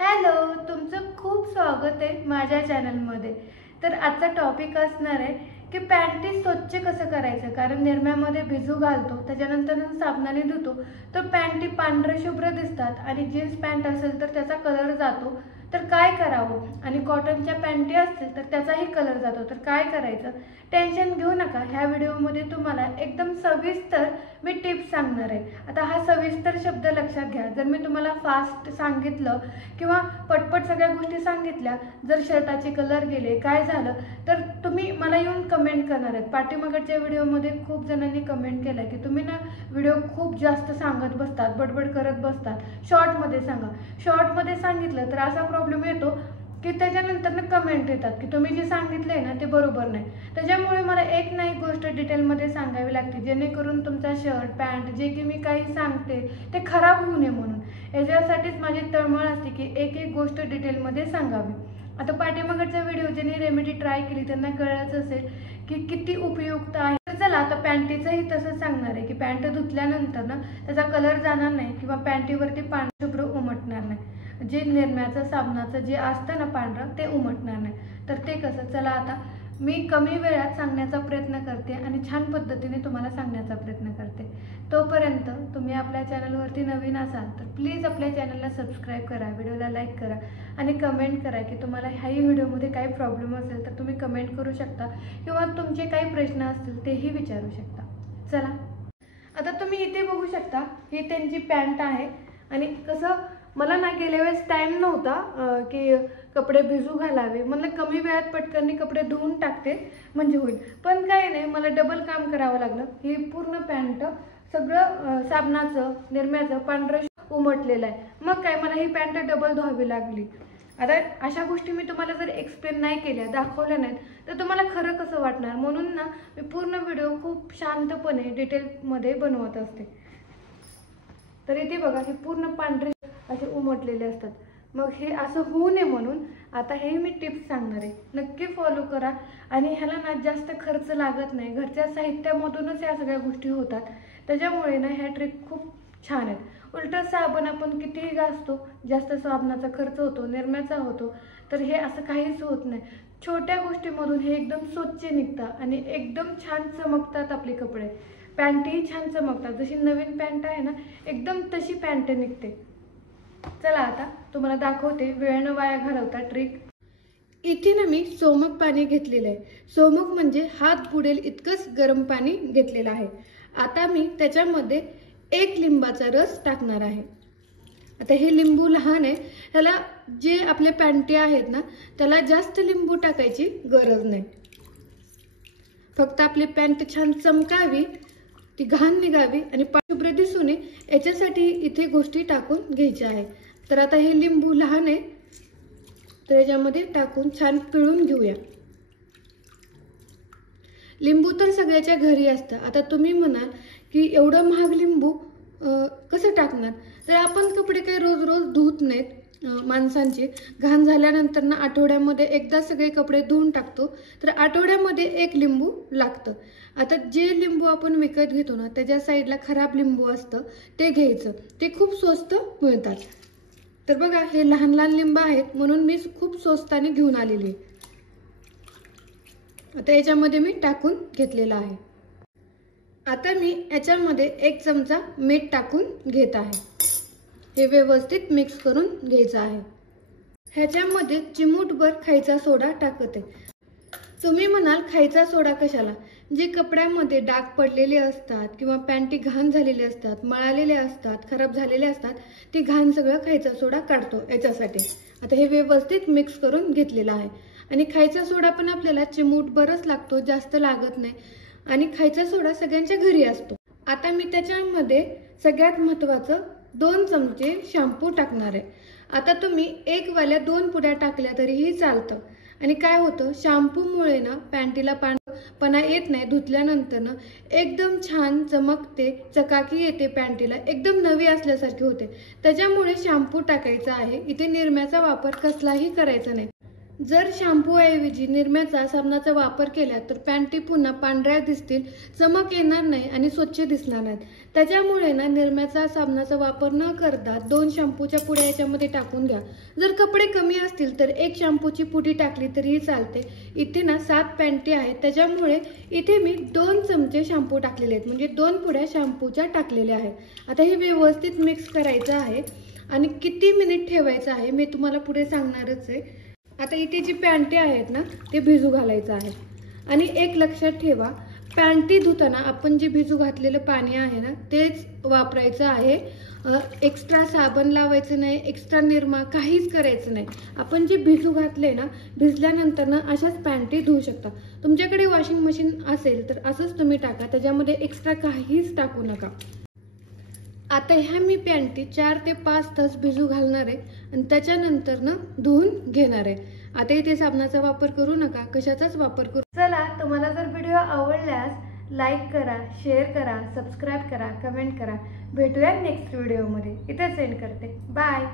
Hello, तुमचं खूप स्वागत आहे माझ्या चॅनलमध्ये। तर आजचा टॉपिक असणार आहे की पॅन्टी स्वच्छ कसं करायचं। कारण निरम्यामध्ये भिजू घालतो, त्याच्यानंतर साबणाने धुतो तर पॅन्टी पांढरे शुभ्र दिसतात आणि जीन्स पॅन्ट असेल तर त्याचा कलर जातो। तर काय करावं, आणि कॉटनच्या पॅन्टी असतील तर त्याचाही कलर जातो। तर काय करायचं, टेन्शन घेऊ नका। ह्या व्हिडिओमध्ये तुम्हाला एकदम सविस्तर मी टिप्स सांगणार आहे। आता हा सविस्तर शब्द लक्षात घ्या। जर मी तुम्हाला फास्ट सांगितलं किंवा पटपट सगळ्या गोष्टी सांगितल्या, जर शर्टाचे कलर गेले काय झालं तर तुम्ही मला येऊन कमेंट करणार आहेत। पाठीमागच्या व्हिडिओमध्ये खूप जणांनी कमेंट केलं की तुम्ही ना व्हिडिओ खूप जास्त सांगत बसतात, बडबड करत बसतात, शॉर्टमध्ये सांगा। शॉर्टमध्ये सांगितलं तर असा प्रॉब्लेम येतो की त्याच्यानंतर कमेंट येतात की तुम्ही जे सांगितले ना ते बरोबर नाही। त्याच्यामुळे मला एक ना एक गोष्ट डिटेलमध्ये सांगावी लागते, जेणेकरून तुमचा शर्ट पॅन्ट जे की मी काही सांगते ते खराब होऊ नये म्हणून। याच्यासाठीच माझी तळमळ असते की एक एक गोष्ट डिटेलमध्ये सांगावी। आता पाठीमागचा व्हिडिओ ज्यांनी रेमेडी ट्राय केली त्यांना कळलंच असेल की किती उपयुक्त आहे। तर चला आता पॅन्टीचंही तसंच सांगणार आहे की पॅन्ट धुतल्यानंतर ना त्याचा कलर जाणार नाही किंवा पॅन्टीवरती पांढरं शुभ्र उमटणार नाही। जे निरम्याचं साबणाचं जे असतं ना पांढरं ते उमटणार नाही। तर ते कसं, चला आता मी कमी वेळात सांगण्याचा प्रयत्न करते आणि छान पद्धतीने तुम्हाला सांगण्याचा प्रयत्न करते। तोपर्यंत तुम्ही आपल्या चॅनलवरती नवीन असाल तर प्लीज आपल्या चॅनलला सबस्क्राईब करा, व्हिडिओला लाईक करा आणि कमेंट करा की तुम्हाला ह्याही व्हिडिओमध्ये काही प्रॉब्लेम असेल तर तुम्ही कमेंट करू शकता किंवा तुमचे काही प्रश्न असतील तेही विचारू शकता। चला आता तुम्ही इथे बघू शकता, ही त्यांची पॅन्ट आहे आणि कसं मला ना गेल्या वेळेस टाइम नव्हता की कपडे भिजू घालावे, मला कमी वेळात पटकन कपडे धुवून टाकते म्हणजे होईल। पण काय नाही, मला डबल काम करावं लागलं। ही पूर्ण पॅन्ट सगळं साबणाचं निरम्याचं पांढरं उमटलेलं आहे, मग काय मला ही पॅन्ट डबल धुवावी लागली। आता अशा गोष्टी मी तुम्हाला जर एक्सप्लेन नाही केल्या, दाखवल्या नाहीत तर तुम्हाला खरं कसं वाटणार, म्हणून ना मी पूर्ण व्हिडिओ खूप शांतपणे डिटेलमध्ये बनवत असते। तर इथे बघा, हे पूर्ण पांढरे असे उमटलेले असतात, मग हे असं होऊ नये म्हणून आता हे मी टिप्स सांगणार आहे, नक्की फॉलो करा। आणि ह्याला ना जास्त खर्च लागत नाही, घरच्या साहित्यामधूनच या सगळ्या गोष्टी होतात। त्याच्यामुळे ना ह्या ट्रिक खूप छान आहेत। उलट साबण आपण कितीही घासतो, जास्त साबणाचा खर्च होतो, निरम्याचा होतो, तर हे असं काहीच होत नाही। छोट्या गोष्टीमधून हे एकदम स्वच्छ निघतात आणि एकदम छान चमकतात आपले कपडे। पॅन्टही छान चमकतात, जशी नवीन पॅन्ट आहे ना एकदम तशी पॅन्ट निघते। चला आता तुम्हाला दाखवते वेळ न वाया घालवता ट्रिक। इथे ना मी सोमक पाणी घेतलेलं आहे। सोमक म्हणजे हात बुडेल इतकंच गरम पाणी घेतलेलं आहे। आता मी त्याच्यामध्ये 1 लिंबाचा रस टाकणार आहे। आता हे लिंबू लहान आहे, त्याला जे आपले पॅन्टी आहेत ना त्याला जास्त लिंबू टाकायची गरज नाही, फक्त आपली पॅन्ट छान चमकावी, ती घाण निघावी आणि शुभ्र दिसू नये याच्यासाठी इथे गोष्टी टाकून घ्यायच्या आहेत। तर आता हे लिंबू लहान आहे तर याच्यामध्ये टाकून छान पिळून घेऊया। लिंबू तर सगळ्याच्या घरी असतं। आता तुम्ही म्हणाल की एवढं महाग लिंबू कसं टाकणार, तर आपण कपडे काही रोज रोज धुत नाहीत। माणसांची घाण झाल्यानंतर ना आठवड्यामध्ये एकदा सगळे कपडे धुवून टाकतो, तर आठवड्यामध्ये 1 लिंबू लागतं। आता जे लिंबू आपण विकत घेतो ना त्याच्या साईडला खराब लिंबू असतं, ते घ्यायचं, ते खूप स्वस्त मिळतात। तर बघा हे लहान लहान लिंबू आहेत म्हणून मी खूप स्वस्ताने घेऊन आलेली आहे। आता याच्यामध्ये मी टाकून घेतलेला आहे। आता मी याच्यामध्ये 1 चमचा मीठ टाकून घेत आहे, हे व्यवस्थित मिक्स करून घ्यायचं आहे। ह्याच्यामध्ये चिमूटभर खायचा सोडा टाकत आहे। तुम्ही म्हणाल खायचा सोडा कशाला, जे कपड्यामध्ये डाग पडलेले असतात किंवा पॅन्टी घाण झालेले असतात, मळालेले असतात, खराब झालेले असतात, ती घाण सगळं खायचा सोडा काढतो याच्यासाठी। आता हे व्यवस्थित मिक्स करून घेतलेलं आहे आणि खायचा सोडा पण आपल्याला चिमूटभरच लागतो, जास्त लागत नाही आणि खायचा सोडा सगळ्यांच्या घरी असतो। आता मी त्याच्यामध्ये सगळ्यात महत्त्वाचं 2 चमचे शॅम्पू टाकणार आहे। आता तुम्ही 1 वाल्या 2 पुड्या टाकल्या तरीही चालतं। आणि काय होतं, शॅम्पूमुळे ना पॅन्टीला पांढरपणा येत नाही, धुतल्यानंतर ना एकदम छान चमकते, चकाकी येते, पॅन्टीला एकदम नवी असल्यासारखी होते। त्याच्यामुळे शॅम्पू टाकायचा आहे, इथे निरम्याचा वापर कसलाही करायचा नाही। जर शॅम्पूऐवजी निरम्याचा साबणाचा वापर केला तर पॅन्टी पुन्हा पांढऱ्या दिसतील, चमक येणार नाही आणि स्वच्छ दिसणार नाहीत. त्याच्यामुळे ना निरम्याचा साबणाचा वापर न करता 2 शॅम्पूच्या पुड्या याच्यामध्ये टाकून घ्या. जर कपडे कमी असतील तर 1 शॅम्पूची पुडी टाकली तरीही चालते. इथे ना 7 पॅन्टी आहेत, त्याच्यामुळे इथे मी 2 चमचे शॅम्पू टाकलेले आहेत, म्हणजे 2 पुड्या शॅम्पूच्या टाकलेल्या आहेत. आता हे व्यवस्थित मिक्स करायचं आहे आणि किती मिनिट ठेवायचं आहे मी तुम्हाला पुढे सांगणारच आहे. आता इथे जी पॅन्टी आहेत ना ते भिजू घालायचं आहे. आणि एक लक्षात ठेवा, पॅन्टी धुताना आपण जे भिजू घातलेलं पाणी आहे ना तेच वापरायचं आहे. एक्स्ट्रा साबण लावायचं नाही, एक्स्ट्रा निरमा काहीच करायचं नाही. आपण जे भिजू घातले ना, भिजल्यानंतर ना अशाच पॅन्टी धुवू शकता. तुमच्याकडे वॉशिंग मशीन असेल तर असंच तुम्ही टाका, त्याच्यामध्ये एक्स्ट्रा काहीच टाकू नका. आता ह्या मी पॅन्टी 4 ते 5 तास भिजू घालणार आहे आणि त्याच्यानंतर ना धुवून घेणार आहे. आता इथे साबणाचा वापर करू नका, कशाचाच वापर करू. चला, तुम्हाला जर व्हिडिओ आवडल्यास लाईक करा, शेअर करा, सबस्क्राईब करा, कमेंट करा. भेटूया नेक्स्ट व्हिडिओमध्ये. इथे सेंड करते. बाय.